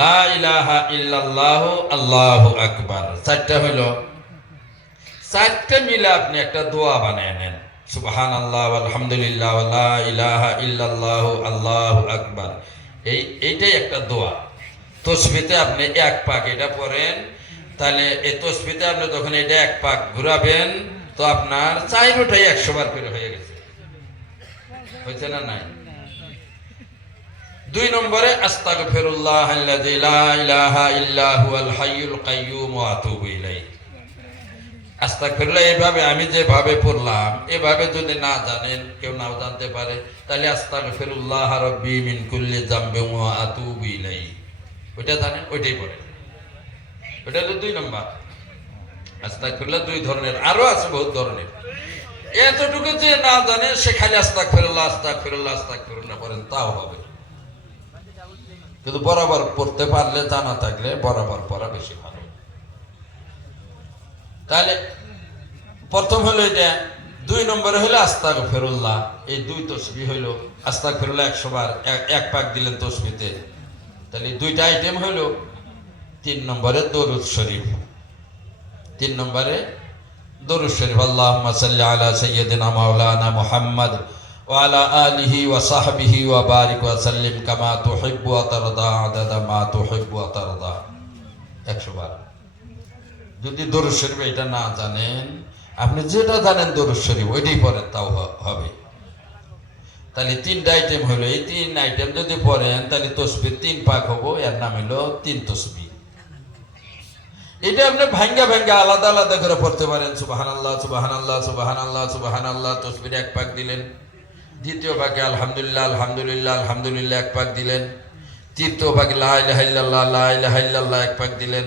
লা ইলাহা ইল্লাল্লাহু আল্লাহু আকবার, চারটা হইল। চারটা মিলে আপনি একটা দোয়া বানায় নেন, সুবহানাল্লাহ আলহামদুলিল্লাহ লা ইলাহা ইল্লাল্লাহু আল্লাহু আকবার। এইটাই একটা দোয়া। তসবিতে আপনি এক পাক এটা পড়েন, তাহলে এই তসবিতে আপনি যখন এটা এক পাক ঘুরাবেন তো আপনার চাইরোটাই 100 বার করে হয়ে গেছে। হয়েছে না নাই? 2 নম্বরে আস্তাগফিরুল্লাহ আল্লাযী লা ইলাহা ইল্লা হুয়াল হাইয়ুল কাইয়্যুম ওয়া আতুবু ইলাইহি। আস্তাগফিরুল্লাহ এইভাবে আমি যেভাবে পড়লাম এভাবে যদি না জানেন, কেউ নাও জানতে পারে, তাহলে আস্তাগফিরুল্লাহ রাব্বি মিন কুল্লি যামবিন ওয়া আতুবু ইলাইহি, ওইটা জানেন, ওইটাই পড়েন। ওইটা হলো 2 নম্বর। আস্তাগফিরুল্লাহ 2 ধরনের, আরো আছে বহুত ধরনের। এতটুকু যে না জানে সে খালি আস্তাগফিরুল্লাহ আস্তাগফিরুল্লাহ আস্তাগফিরুল্লাহ পড়েন, তাও হবে। কিন্তু বরাবর পড়তে পারলে, জানা থাকলে বরাবর পড়া বেশি ভালো। তাহলে প্রথম হলো এটা, 2 নম্বরে হলো আস্তাগফিরুল্লাহ। এই 2 তসবিহ হইল আস্তাগফিরুল্লাহ 100 বার, এক পাক দিলেন তসবিতে, তাহলে 2টা আইটেম হইল। 3 নম্বরে দরুদ শরীফ। 3 নম্বরে দরুদ শরীফ, আল্লাহুম্মা সাল্লি আলা সাইয়্যিদিনা মাওলানা মুহাম্মদ ওয়া আলা আলিহি ওয়া সাহবিহি ওয়া বারিক ওয়া সাল্লিম কামা তুহিব্বু ওয়া তারদা আদাদা মা তুহিব্বু ওয়া তারদা, 100 বার। যদি দরুদ শরীফ এটা না জানেন, আপনি যেটা জানেন দরুদ শরীফ ওইটাই পড়েন, তাও হবে। তাহলে 3টা আইটেম হলো। এই 3 আইটেম যদি পড়েন তাহলে তসবিহ 3 পাক হবো, এর নাম হলো 3 তসবিহ। এটা আপনি ভাঙ্গা ভাঙ্গা আলাদা আলাদা করে পড়তে পারেন। সুবহানাল্লাহ সুবহানাল্লাহ সুবহানাল্লাহ সুবহানাল্লাহ তসবিহ 1 পাক দিলেন, দ্বিতীয় পাকে আলহামদুলিল্লাহ আলহামদুলিল্লাহ আলহামদুলিল্লাহ 1 পাক দিলেন, তৃতীয় পাকে লা ইলাহা ইল্লাল্লাহ লা ইলাহা ইল্লাল্লাহ 1 পাক দিলেন,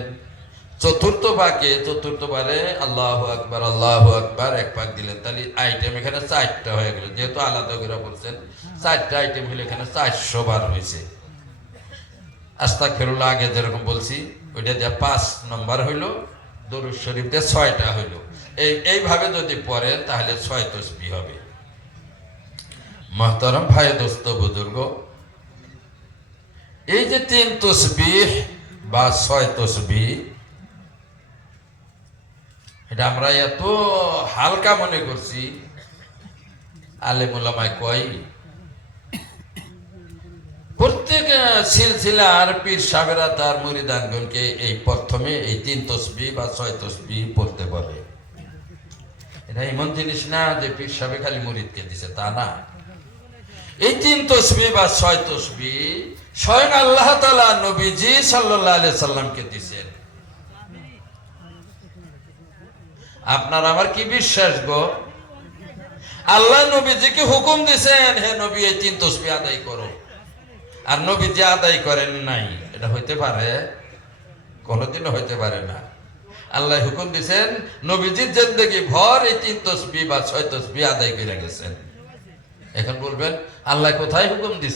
চতুর্থবারে আল্লাহু আকবার 1 পাক দিলেন। তাহলে আইটেম এখানে 4টা হয়ে গেল। যেহেতু আলাদা করে পড়ছেন, 4টা আইটেম হলে এখানে 400 বার হয়েছে। আস্তাগফিরুল্লাহ আগে যেরকম বলছি ওইটা দিয়ে 5 নম্বর হইল। দরুদ শরীফ দিয়ে 6টা হইল। এইভাবে যদি পড়েন তাহলে 6 তসবিহ হবে। মুহতারাম ভাই, দোস্ত, বুজুর্গ, এই যে 3 তসবিহ বা 6 তসবিহ, এটা আমরা এত হালকা মনে করছি। আলেম ওলামায়ে কয় প্রত্যেক সিলসিলার পীর সাহেবেরা তার মুরিদানগণকে এই প্রথমে এই 3 তসবিহ বা 6 তসবিহ পড়তে বলে। এটা এমন জিনিস না যে পীর সাহেব খালি মুরিদকে দিছে, তা না। এই 3 তসবিহ বা 6 তসবিহ স্বয়ং আল্লাহ তাআলা নবীজি সাল্লাল্লাহু আলাইহি সাল্লামকে দিয়েছেন। আপনার আমার কি বিশ্বাস গো? আল্লাহ নবীজিকে হুকুম দিয়েছেন, হে নবী এই 3 তসবিহ আদায় করো, আর নবীজি আদায় করেন নাই। এটা হইতে পারে? কোনোদিনও হইতে পারে না। আল্লাহ হুকুম দিয়েছেন, নবীজির জিন্দেগি ভর এই 3 তসবিহ বা 6 তসবিহ আদায় করে গেছেন। এখন বলবেন আল্লাহ কোথায় হুকুম দিয়েছেন?